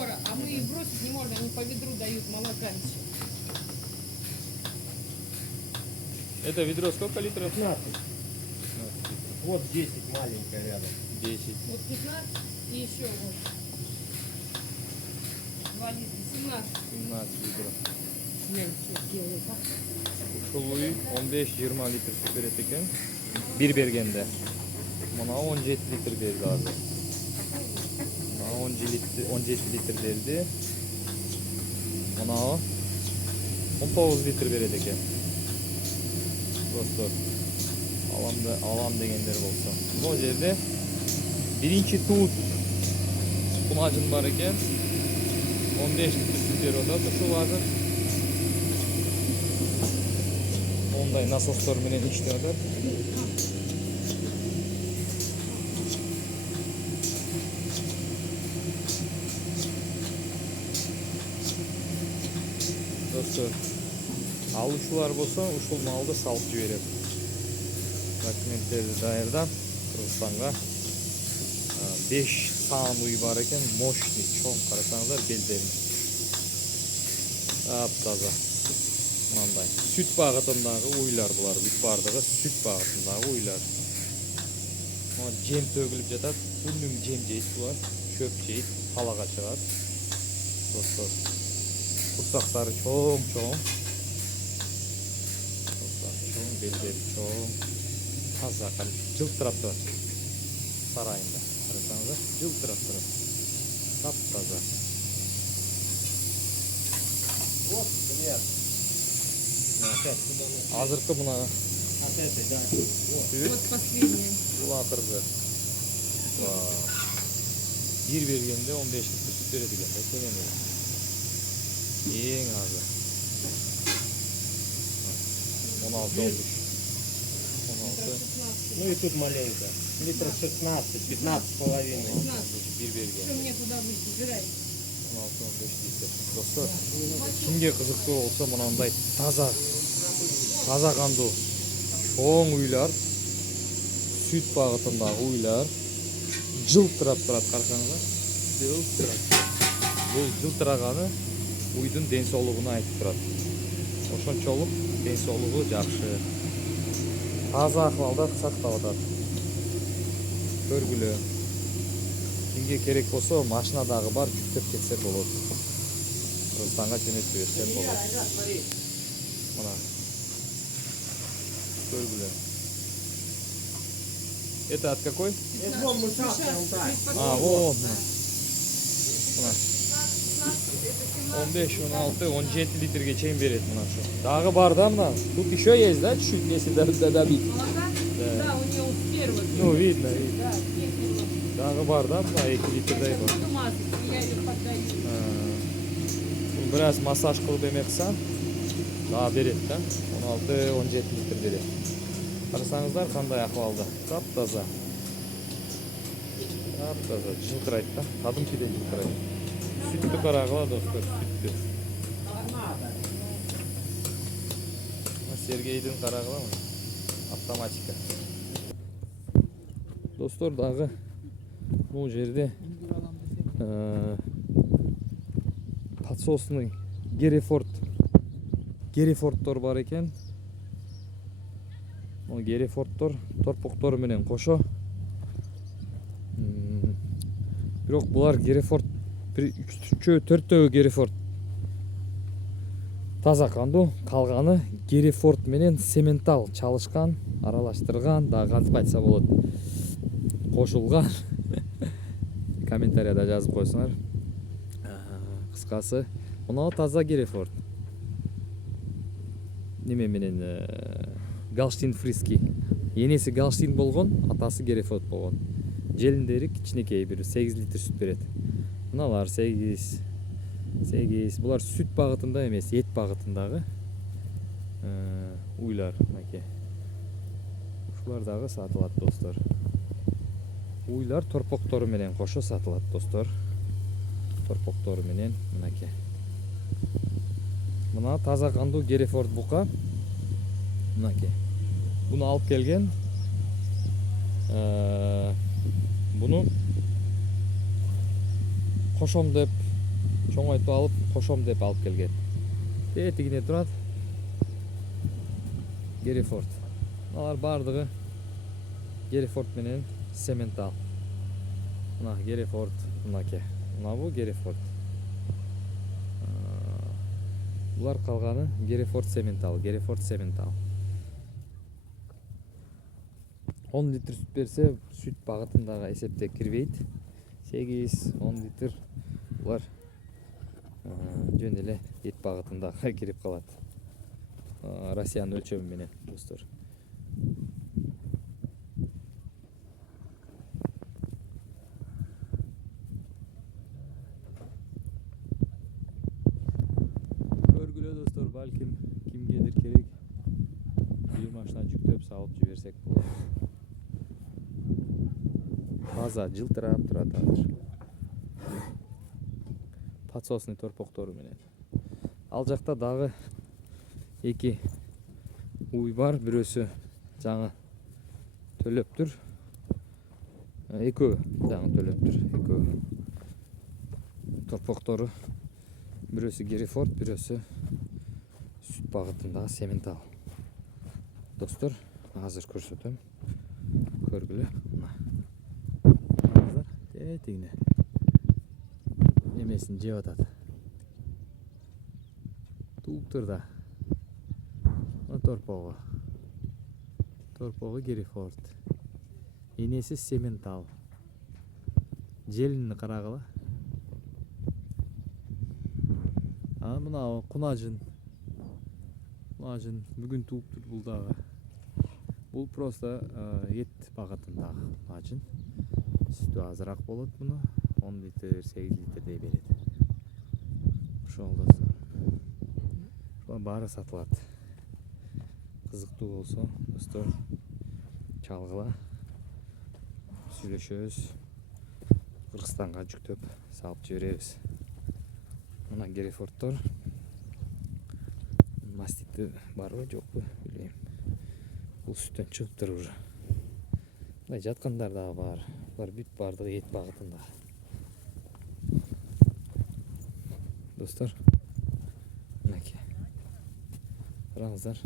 скоро, а мы их бросить не можем, они по ведру дают молока еще. Это ведро сколько литров? 15. Вот 10 маленькая рядом. 10. Вот 15 и еще вот 2 литра, 17. 17 litre. Я что делаю, так? Ушулуй 15-20 litr süt берет экен. Bir бергенде. Мына 17 litr берди азыр. Мына 17 litr берди. Мына 19 litr берет экен. Достор. Алам дегендер болсо. Бул жерде биринчи тут кунажын бар экен. 15 litr süt берип атат ушул азыр. Ондай насостор менен иштеп атат. Достор, алуучулар болсо ушул малды салып жиберет. Документтерди даярдап Кыргызстанга 5 саан уй бар экен, мощный, чоң, карасаңыздар белдерин. Таптаза. Мындай сүт багытындагы уйлар булар, бүт бардыгы сүт багытындагы уйлар. Жем төгүлүп жатат, күнүң жем жейт булар, чөп жейт, талага чыгат. Достор, курсактары чоң. Чоң, белдери чоң. Таза, жылтырап турат. Сарайында. Карасаңыздар, жылтырап турат. Таптаза. Вот, пример. Азыркы мына От этой, да. Вот последняя. бул акыркы. Бир бергенде 15 литр сүт берет экен да, келеме. Эң азы. 16. Ну и тут маленько. Литров 16, 15 с половиной. 15. Бир берген. Что мне куда быть, забирай. 16-15 литр. Достор, кимге кызыктуу болсо мынандай таза кандуу чоң уйлар, сүт багытындагы уйлар жылтырап турат, карасаңыздар. Жылтырап. Бул жылтыраганы уйдун ден соолугуна айтып турат. Ошончолук ден соолугу жакшы. Таза акыбалда сактап атат. Көргүлө. Кимге керек болсо машинадагы бар жүктөп кетсе болот. Кыргызстанга жөнөтүп берсе болот. Мына. Көргүлө. Это от какой? Это вон мышатка, он так. Вот. Мына. 15, 16, 17 литрге чейин берет мына ушу. Дагы бар да мына. Тут еще есть, да, чуть-чуть, если добить. Молока? Да, у нее с первого. Ну, видно. Да, есть немного. Дагы бар да мына 2 литрдей бар. Буду мазать, я ее поддаю. Biraz massaj kılıp emeksen daha берет да, 16-17 литр берет. Карасаңыздар кандай акыбалда. Таптаза. Таптаза, жылтырайт да. Кадимкидей жылтырайт. Сүттү карагыла достор, сүттү. Сергейдин карагыла автоматика. Достор, дагы бул жерде подсосный Герефордтор бар экен. Ол Герефордтор торпоктор менен кошо. Бирок булар Герефорд 3-4 Герефорд таза кандуу, калганы Герефорд менен сементал чалышкан, аралаштырган, дагы кантип айтса болот, кошулган. Комментарияда жазып койсоңор. Кыскасы, мына таза Герефорд. Неме менен Галштин Фриски. Энеси Галштин болгон, атасы Герефорд болгон. Желиндери кичинекей, бир 8 литр сүт берет. Мыналар 8. Булар сүт багытында эмес, эт багытындагы уйлар, мынакей. Ушулар дагы сатылат, достор. Уйлар торпоктору менен кошо сатылат, достор. Торпоктору менен, мынакей. Мына таза кандуу Герефорд бука. Мынакей. Буну алып келген. Буну кошом деп чоңойтуп алып кошом деп алып келген. Тетигине турат. Герефорд. Алар бардыгы Герефорд менен Сементал. Мына Герефорд, мынаке. Мына бу Герефорд. Булар калганы Герефорд Сементал, Герефорд Сементал. 10 литр сүт берсе, сүт багытындагы эсепте кирбейт. 8-10 литр булар жөн эле эт багытындагы кирип калат. Россиянын өлчөмү менен, достор. Көргүлө достор, балким кимгедир керек. Бир машина жүктөп салып жиберсек болот. Таза жылтырап турат азыр. Подсосный торпоктору менен. Ал жакта дагы эки уй бар, бирөөсү жаңы төлөптүр. Экөө жаңы төлөптүр, экөө торпоктору. Бирөөсү Герефорд, бирөөсү сүт багытындагы Сементал. Достор, азыр көрсөтөм. Көргүлө. Азыр тетигине немесин жеп атат. Тууптур да. Торпогу. Торпогу Герефорд. Энеси Сементал. Желини карагыла. Мына кунажын. Кунажын бүгүн тууптур бул дагы. Бул просто эт багытындагы кунажын. Сүтү азыраак болот муну. 10 литр, 8 литрдей берет. Ошол достор. Ошол баары сатылат. Кызыктуу болсо, достор, чалгыла. Сүйлөшөбүз. Кыргызстанга жүктөп салып жиберебиз. Мына Герефордтор. Мастити барбы, жокпу билбейм. Бул сүттөн чыгыптыр уже. Мындай жаткандар дагы бар. Булар бүт бардыгы эт багытында. Достор, мынакей. Караңыздар.